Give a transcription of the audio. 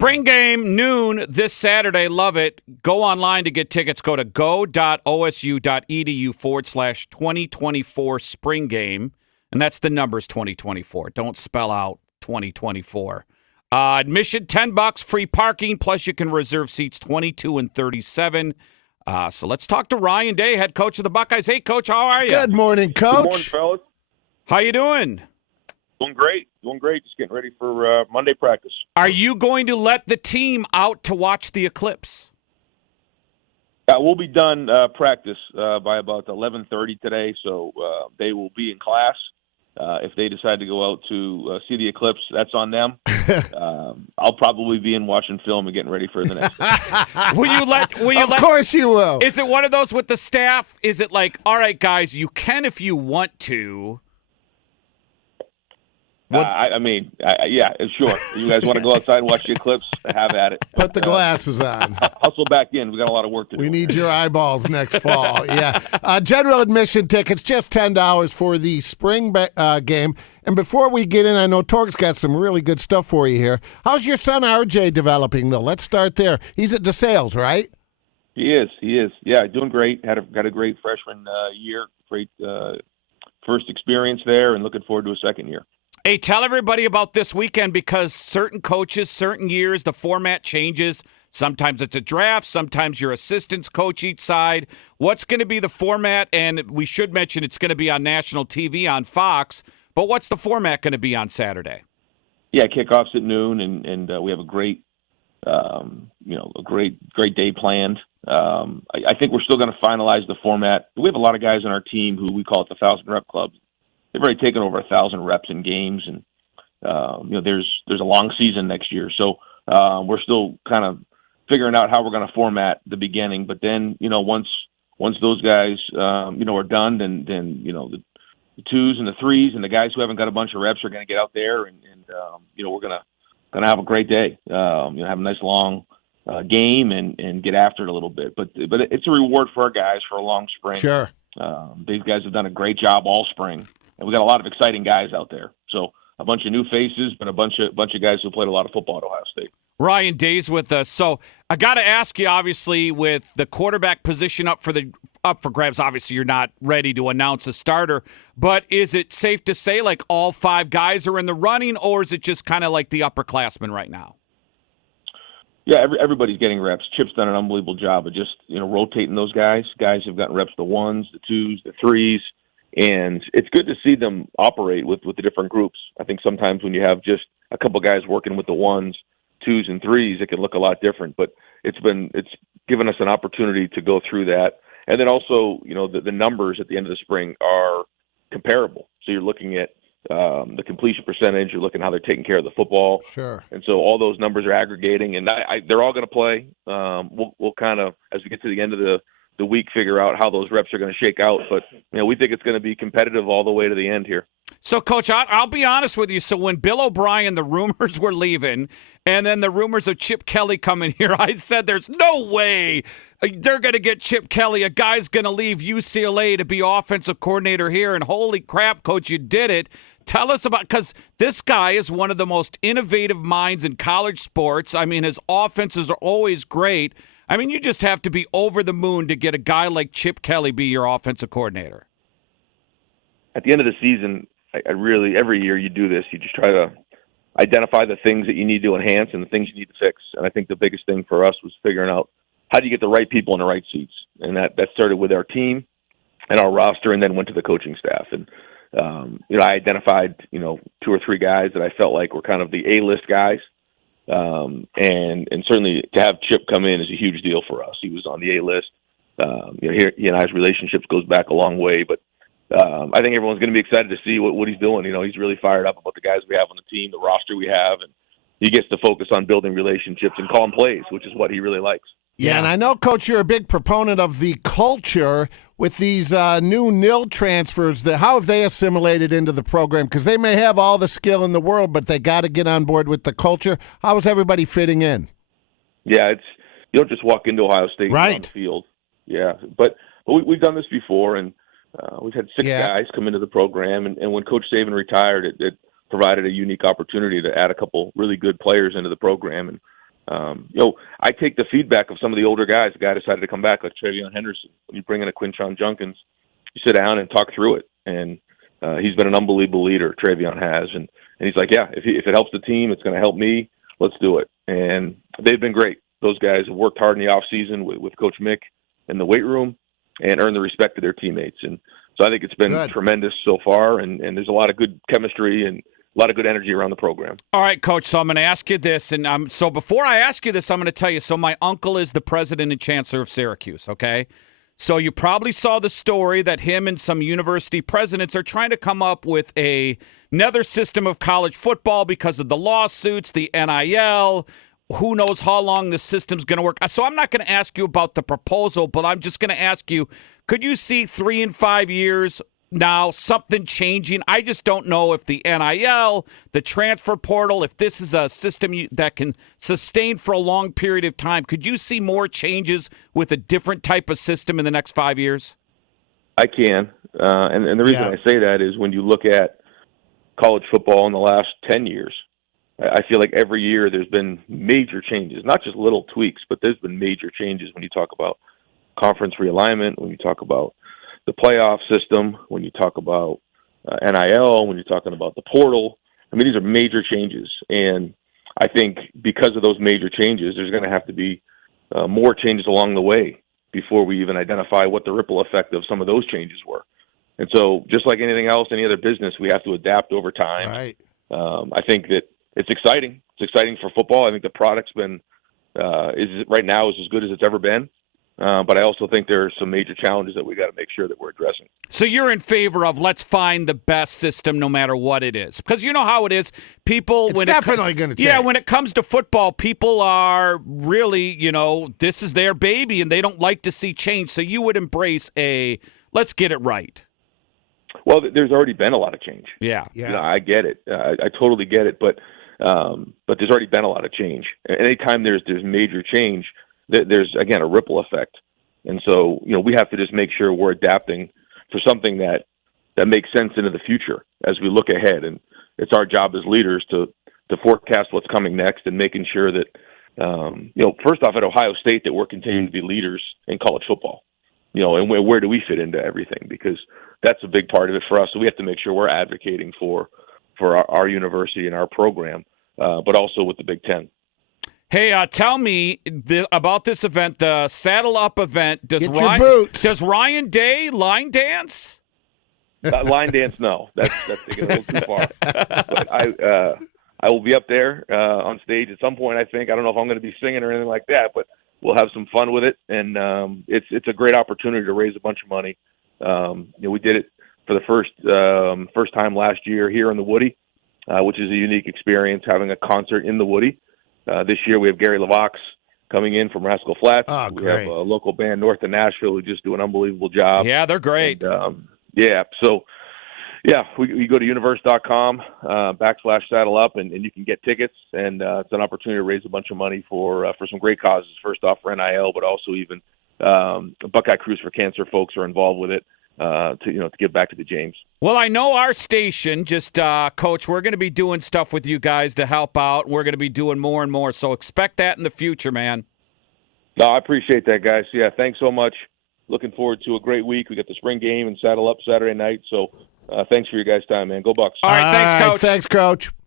Spring game, noon this Saturday. Love it. Go online to get tickets. Go to go.osu.edu/2024 spring game. And that's the numbers 2024. Don't spell out 2024. Admission, $10, free parking, plus you can reserve seats 22 and 37. So let's talk to Ryan Day, head coach of the Buckeyes. Hey, Coach, how are you? Good morning, Coach. Good morning, fellas. How you doing? Doing great. Just getting ready for Monday practice. Are you going to let the team out to watch the eclipse? We'll be done practice by about 11:30 today, so they will be in class. If they decide to go out to see the eclipse, that's on them. I'll probably be in watching film and getting ready for the next one. Of course you will. Is it one of those with the staff? Is it like, all right, guys, you can if you want to? Yeah, sure. You guys want to go outside and watch the eclipse? Have at it. Put the glasses on. Hustle back in. We got a lot of work to do. We need your eyeballs next fall. Yeah. General admission tickets, just $10 for the spring game. And before we get in, I know Torg's got some really good stuff for you here. How's your son RJ developing, though? Let's start there. He's at DeSales, right? He is. Yeah, doing great. Got a great freshman year. Great first experience there, and looking forward to a second year. Hey, tell everybody about this weekend, because certain coaches, certain years, the format changes. Sometimes it's a draft. Sometimes your assistants coach each side. What's going to be the format? And we should mention it's going to be on national TV on Fox. But what's the format going to be on Saturday? Yeah, kickoffs at noon, and we have a great, great day planned. I think we're still going to finalize the format. We have a lot of guys on our team who we call it the 1,000-rep club. They've already taken over 1,000 reps in games, and there's a long season next year. So we're still kind of figuring out how we're going to format the beginning. But then, once those guys are done, then the twos and the threes and the guys who haven't got a bunch of reps are going to get out there, and we're gonna have a great day. Have a nice long game and get after it a little bit. But it's a reward for our guys for a long spring. Sure. These guys have done a great job all spring. And we got a lot of exciting guys out there. So a bunch of new faces, but a bunch of guys who played a lot of football at Ohio State. Ryan Day's with us. So I got to ask you, obviously, with the quarterback position up for grabs, obviously you're not ready to announce a starter, but is it safe to say like all five guys are in the running, or is it just kind of like the upperclassmen right now? Yeah, everybody's getting reps. Chip's done an unbelievable job of just rotating those guys. Guys have gotten reps, the ones, the twos, the threes. And it's good to see them operate with the different groups. I think sometimes when you have just a couple guys working with the ones, twos, and threes, it can look a lot different. But it's given us an opportunity to go through that. And then also, the numbers at the end of the spring are comparable. So you're looking at the completion percentage, you're looking at how they're taking care of the football. Sure. And so all those numbers are aggregating, and they're all going to play. We'll kind of, as we get to the end of the week, figure out how those reps are going to shake out. But, we think it's going to be competitive all the way to the end here. So, Coach, I'll be honest with you. So when Bill O'Brien, the rumors were leaving, and then the rumors of Chip Kelly coming here, I said there's no way they're going to get Chip Kelly. A guy's going to leave UCLA to be offensive coordinator here, and holy crap, Coach, you did it. Tell us about, because this guy is one of the most innovative minds in college sports. I mean, his offenses are always great. I mean, you just have to be over the moon to get a guy like Chip Kelly be your offensive coordinator. At the end of the season, I really, every year you do this, you just try to identify the things that you need to enhance and the things you need to fix. And I think the biggest thing for us was figuring out how do you get the right people in the right seats. And that started with our team and our roster, and then went to the coaching staff. And, I identified, 2 or 3 guys that I felt like were kind of the A-list guys. And certainly to have Chip come in is a huge deal for us. He was on the A-list. He and I's relationships goes back a long way, but I think everyone's going to be excited to see what he's doing. He's really fired up about the guys we have on the team, the roster we have, and he gets to focus on building relationships and calling plays, which is what he really likes. Yeah, and I know, Coach, you're a big proponent of the culture with these new nil transfers. How have they assimilated into the program? Because they may have all the skill in the world, but they got to get on board with the culture. How is everybody fitting in? Yeah, you don't just walk into Ohio State right on the field. Yeah, but we've done this before, and we've had 6 guys come into the program. And when Coach Saban retired, it provided a unique opportunity to add a couple really good players into the program. And I take the feedback of some of the older guys. The guy decided to come back, like Travion Henderson. When you bring in a Quinshon Junkins, you sit down and talk through it. And he's been an unbelievable leader, Travion has. And he's like, yeah, if it helps the team, it's going to help me. Let's do it. And they've been great. Those guys have worked hard in the offseason with Coach Mick in the weight room and earned the respect of their teammates. And so I think it's been tremendous so far. And there's a lot of good chemistry and a lot of good energy around the program. All right, Coach, so I'm going to ask you this. And so before I ask you this, I'm going to tell you, so my uncle is the president and chancellor of Syracuse, okay? So you probably saw the story that him and some university presidents are trying to come up with another system of college football because of the lawsuits, the NIL. Who knows how long the system's going to work. So I'm not going to ask you about the proposal, but I'm just going to ask you, could you see 3 and 5 years now something changing? I just don't know if the NIL, the transfer portal, if this is a system that can sustain for a long period of time. Could you see more changes with a different type of system in the next 5 years? I can. And the reason I say that is when you look at college football in the last 10 years, I feel like every year there's been major changes, not just little tweaks, but there's been major changes when you talk about conference realignment, when you talk about the playoff system, when you talk about NIL, when you're talking about the portal. I mean, these are major changes. And I think because of those major changes, there's going to have to be more changes along the way before we even identify what the ripple effect of some of those changes were. And so just like anything else, any other business, we have to adapt over time. Right. I think that it's exciting. It's exciting for football. I think the product's been right now is as good as it's ever been. But I also think there are some major challenges that we got to make sure that we're addressing. So you're in favor of let's find the best system no matter what it is. Because you know how it is. People, it's definitely going to change. Yeah, when it comes to football, people are really, this is their baby and they don't like to see change. So you would embrace let's get it right. Well, there's already been a lot of change. Yeah. I get it. I totally get it. But there's already been a lot of change. Anytime there's major change, there's, again, a ripple effect. And so, we have to just make sure we're adapting for something that makes sense into the future as we look ahead. And it's our job as leaders to forecast what's coming next and making sure that, first off at Ohio State, that we're continuing to be leaders in college football, and where do we fit into everything? Because that's a big part of it for us. So we have to make sure we're advocating for our university and our program, but also with the Big Ten. Hey, tell me about this event, the Saddle Up event. Does Ryan Day line dance? Line dance, no. That's taking a little too far. But I will be up there on stage at some point, I think. I don't know if I'm going to be singing or anything like that, but we'll have some fun with it. And it's a great opportunity to raise a bunch of money. We did it for the first time last year here in the Woody, which is a unique experience, having a concert in the Woody. This year we have Gary LaVox coming in from Rascal Flatts. Oh, we have a local band north of Nashville who just do an unbelievable job. Yeah, they're great. And, we go to universe.com /saddle up and you can get tickets, and it's an opportunity to raise a bunch of money for some great causes. First off for NIL, but also even Buckeye Cruise for Cancer folks are involved with it. To give back to the James. Well, I know our station, Coach, we're going to be doing stuff with you guys to help out. We're going to be doing more and more. So expect that in the future, man. No, I appreciate that, guys. Yeah, thanks so much. Looking forward to a great week. We got the spring game and Saddle Up Saturday night. So thanks for your guys' time, man. Go Bucks. All right, thanks, Coach. Thanks, Coach.